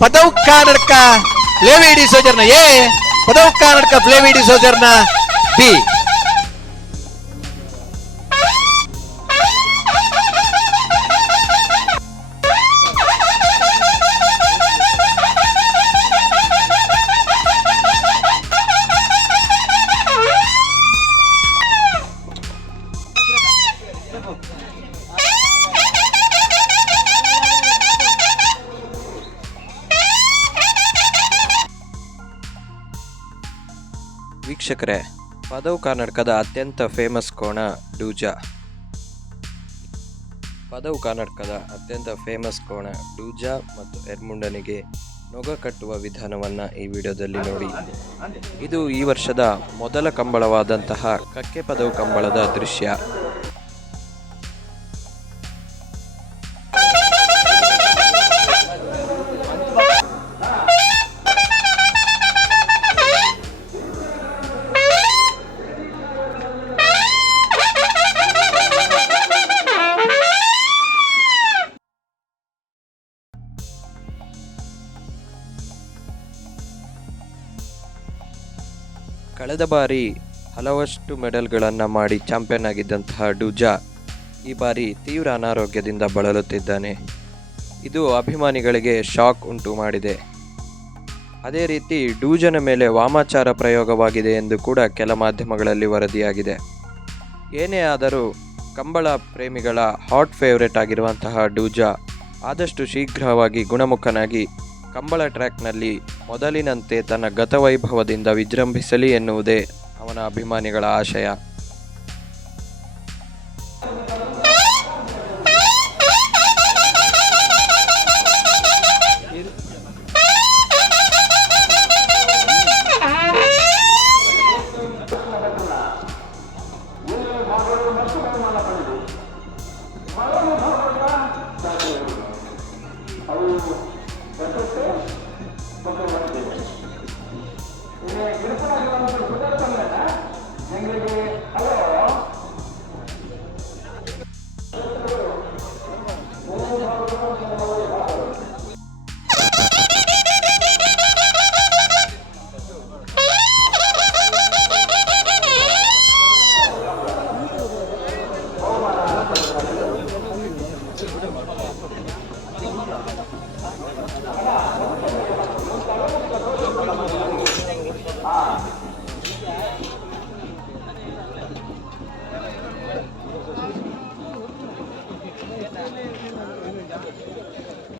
ಪದವು ಕರ್ನಾಟಕ ಫ್ಲೇವಿಡಿ ಸೋಜರ್ನ ಎ, ಪದವು ಕರ್ನಾಟಕ ಫ್ಲೇವಿಡಿ ಸೋಜರ್ನ ಬಿ. ವೀಕ್ಷಕರೇ, ಪದವು ಕರ್ನಾಟಕದ ಅತ್ಯಂತ ಫೇಮಸ್ ಕೋಣ ಡೂಜಾ. ಪದವು ಕರ್ನಾಟಕದ ಅತ್ಯಂತ ಫೇಮಸ್ ಕೋಣ ಡೂಜಾ ಮತ್ತು ಎರ್ಮುಂಡನಿಗೆ ನೊಗ ಕಟ್ಟುವ ವಿಧಾನವನ್ನು ಈ ವಿಡಿಯೋದಲ್ಲಿ ನೋಡಿ. ಇದು ಈ ವರ್ಷದ ಮೊದಲ ಕಂಬಳವಾದಂತಹ ಕಕ್ಕೆ ಪದವು ಕಂಬಳದ ದೃಶ್ಯ. ಕಳೆದ ಬಾರಿ ಹಲವಷ್ಟು ಮೆಡಲ್ಗಳನ್ನು ಮಾಡಿ ಚಾಂಪಿಯನ್ ಆಗಿದ್ದಂತಹ ಡೂಜಾ ಈ ಬಾರಿ ತೀವ್ರ ಅನಾರೋಗ್ಯದಿಂದ ಬಳಲುತ್ತಿದ್ದಾನೆ. ಇದು ಅಭಿಮಾನಿಗಳಿಗೆ ಶಾಕ್ ಉಂಟು ಮಾಡಿದೆ. ಅದೇ ರೀತಿ ಡೂಜನ ಮೇಲೆ ವಾಮಾಚಾರ ಪ್ರಯೋಗವಾಗಿದೆ ಎಂದು ಕೂಡ ಕೆಲ ಮಾಧ್ಯಮಗಳಲ್ಲಿ ವರದಿಯಾಗಿದೆ. ಏನೇ ಆದರೂ ಕಂಬಳ ಪ್ರೇಮಿಗಳ ಹಾಟ್ ಫೇವರೇಟ್ ಆಗಿರುವಂತಹ ಡೂಜಾ ಆದಷ್ಟು ಶೀಘ್ರವಾಗಿ ಗುಣಮುಖನಾಗಿ ಕಂಬಳ ಟ್ರ್ಯಾಕ್ನಲ್ಲಿ ಮೊದಲಿನಂತೆ ತನ್ನ ಗತವೈಭವದಿಂದ ವಿಜೃಂಭಿಸಲಿ ಎನ್ನುವುದೇ ಅವನ ಅಭಿಮಾನಿಗಳ ಆಶಯ. Gracias.